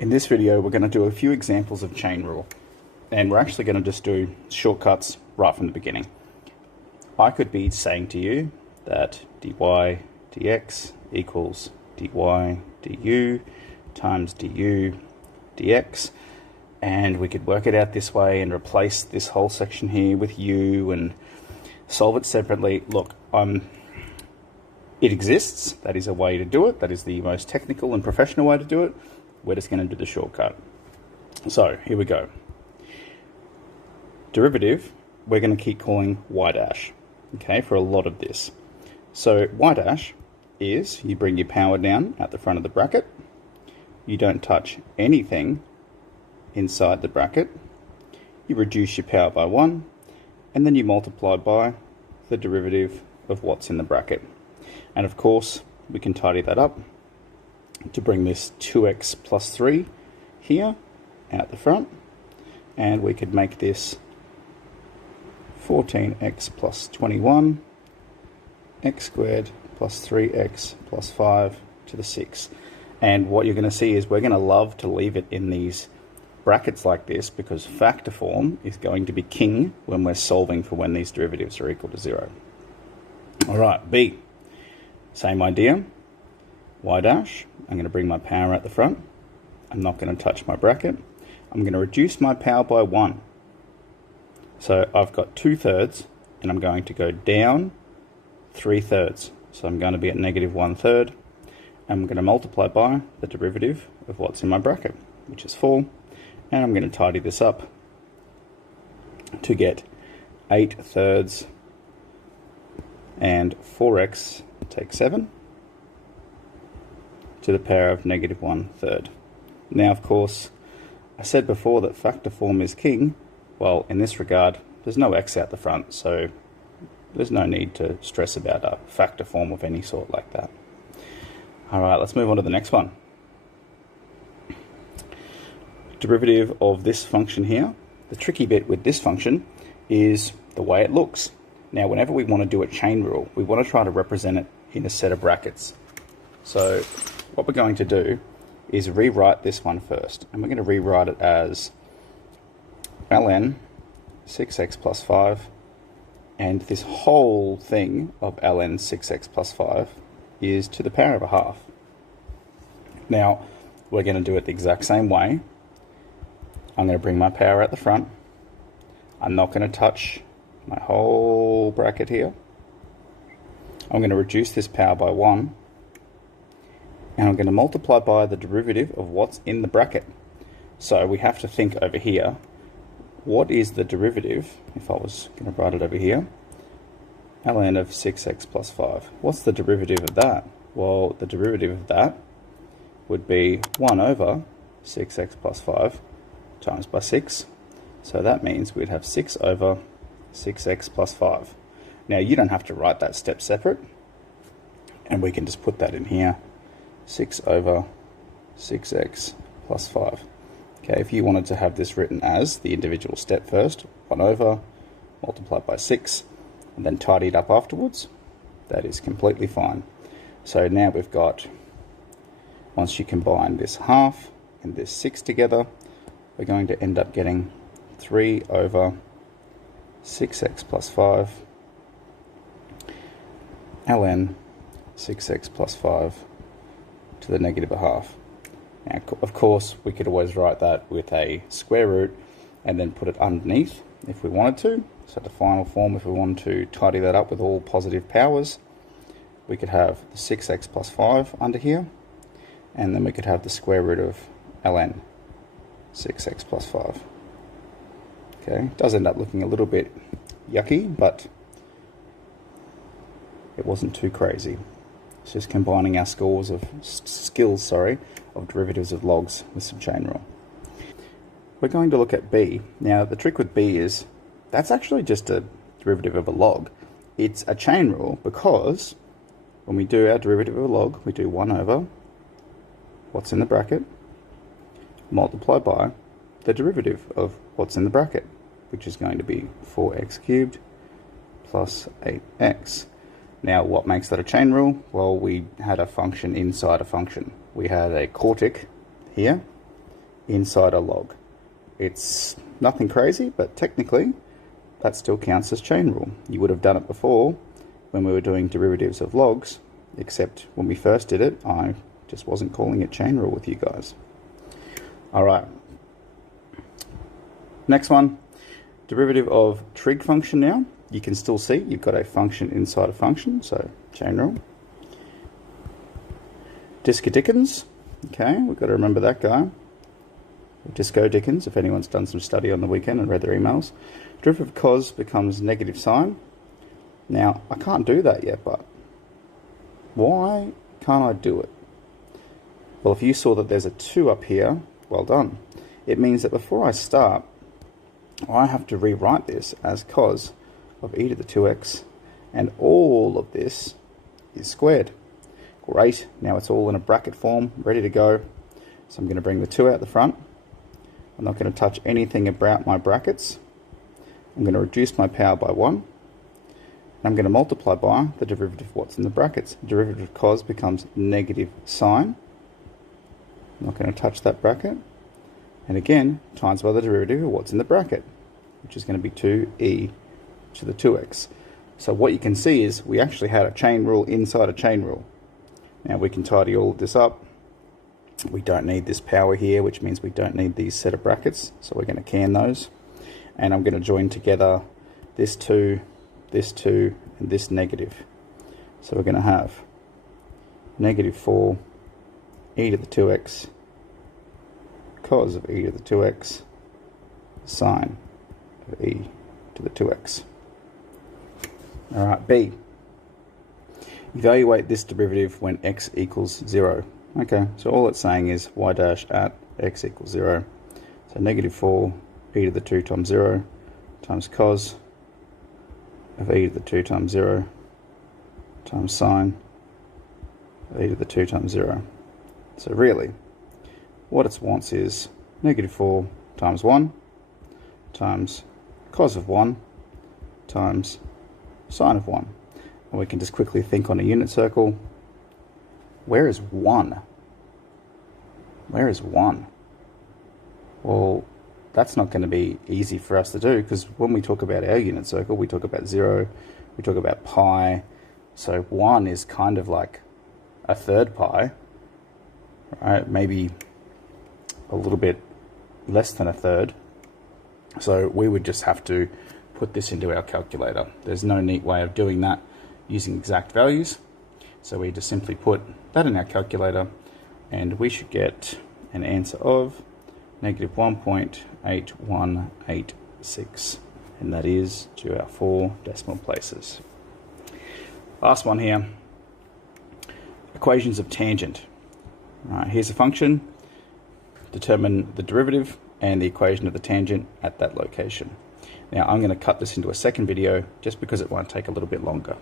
In this video, we're going to do a few examples of chain rule, and we're actually going to just do shortcuts right from the beginning. I could be saying to you that dy dx equals dy du times du dx, and we could work it out this way and replace this whole section here with u and solve it separately. Look, it exists. That is a way to do it. That is the most technical and professional way to do it. We're just going to do the shortcut. So here we go. Derivative, we're going to keep calling y dash, okay, for a lot of this. So y dash is you bring your power down at the front of the bracket, you don't touch anything inside the bracket, you reduce your power by 1, and then you multiply by the derivative of what's in the bracket. And of course, we can tidy that up to bring this 2x plus 3 here out the front, and we could make this 14x plus 21 x squared plus 3x plus 5 to the 6. And what you're going to see is we're going to love to leave it in these brackets like this, because factor form is going to be king when we're solving for when these derivatives are equal to 0. Alright, B. Same idea. Y dash, I'm going to bring my power at the front. I'm not going to touch my bracket. I'm going to reduce my power by 1. So I've got 2/3, and I'm going to go down 3/3. So I'm going to be at negative 1/3. I'm going to multiply by the derivative of what's in my bracket, which is 4. And I'm going to tidy this up to get 8/3 and 4x take 7 to the power of negative 1/3. Now, of course, I said before that factor form is king. Well, in this regard, there's no x out the front, so there's no need to stress about a factor form of any sort like that. Alright, let's move on to the next one. Derivative of this function here. The tricky bit with this function is the way it looks. Now, whenever we want to do a chain rule, we want to try to represent it in a set of brackets. So what we're going to do is rewrite this one first, and we're going to rewrite it as ln 6x plus 5, and this whole thing of ln 6x plus 5 is to the power of a half. Now, we're going to do it the exact same way. I'm going to bring my power at the front. I'm not going to touch my whole bracket here. I'm going to reduce this power by 1, and I'm going to multiply by the derivative of what's in the bracket. So we have to think over here, what is the derivative, if I was going to write it over here, ln of 6x plus 5. What's the derivative of that? Well, the derivative of that would be 1 over 6x plus 5 times by 6. So that means we'd have 6 over 6x plus 5. Now, you don't have to write that step separate, and we can just put that in here. 6 over 6x plus 5. Okay, if you wanted to have this written as the individual step first, 1 over, multiplied by 6, and then tidy it up afterwards, that is completely fine. So now we've got, once you combine this half and this 6 together, we're going to end up getting 3 over 6x plus 5 ln 6x plus 5 to the negative a half. Now, of course, we could always write that with a square root and then put it underneath if we wanted to. So the final form, if we wanted to tidy that up with all positive powers, we could have the 6x plus 5 under here, and then we could have the square root of ln 6x plus 5. Okay, it does end up looking a little bit yucky, but it wasn't too crazy. It's just combining our skills of derivatives of logs with some chain rule. We're going to look at B. Now, the trick with B is that's actually just a derivative of a log. It's a chain rule because when we do our derivative of a log, we do 1 over what's in the bracket multiplied by the derivative of what's in the bracket, which is going to be 4x cubed plus 8x. Now, what makes that a chain rule? Well, we had a function inside a function. We had a quartic here, inside a log. It's nothing crazy, but technically that still counts as chain rule. You would have done it before when we were doing derivatives of logs, except when we first did it, I just wasn't calling it chain rule with you guys. All right. Next one, derivative of trig function now. You can still see you've got a function inside a function, so chain rule. Disco Dickens, okay, we've got to remember that guy. Disco Dickens, if anyone's done some study on the weekend and read their emails. Derivative of cos becomes negative sine. Now, I can't do that yet, but why can't I do it? Well, if you saw that there's a 2 up here, well done. It means that before I start, I have to rewrite this as cos of e to the 2x, and all of this is squared. Great, now it's all in a bracket form, ready to go. So I'm going to bring the 2 out the front. I'm not going to touch anything about my brackets. I'm going to reduce my power by 1. And I'm going to multiply by the derivative of what's in the brackets. Derivative of cos becomes negative sine. I'm not going to touch that bracket. And again, times by the derivative of what's in the bracket, which is going to be 2e to the 2x. So what you can see is we actually had a chain rule inside a chain rule. Now we can tidy all of this up. We don't need this power here, which means we don't need these set of brackets, so we're going to can those. And I'm going to join together this 2, and this negative. So we're going to have negative 4 e to the 2x cos of e to the 2x sine of e to the 2x. Alright, B. Evaluate this derivative when x equals 0. Okay, so all it's saying is y dash at x equals 0. So negative 4 e to the 2 times 0 times cos of e to the 2 times 0 times sine of e to the 2 times 0. So really, what it wants is negative 4 times 1 times cos of 1 times sine of 1. And we can just quickly think on a unit circle. Where is 1? Where is 1? Well, that's not going to be easy for us to do, because when we talk about our unit circle, we talk about 0, we talk about pi. So 1 is kind of like a third pi, right? Maybe a little bit less than a third. So we would just have to put this into our calculator. There's no neat way of doing that using exact values. So we just simply put that in our calculator, and we should get an answer of negative 1.8186, and that is to our 4 decimal places. Last one here, equations of tangent. Here's a function, determine the derivative and the equation of the tangent at that location. Now I'm going to cut this into a second video just because it won't take a little bit longer.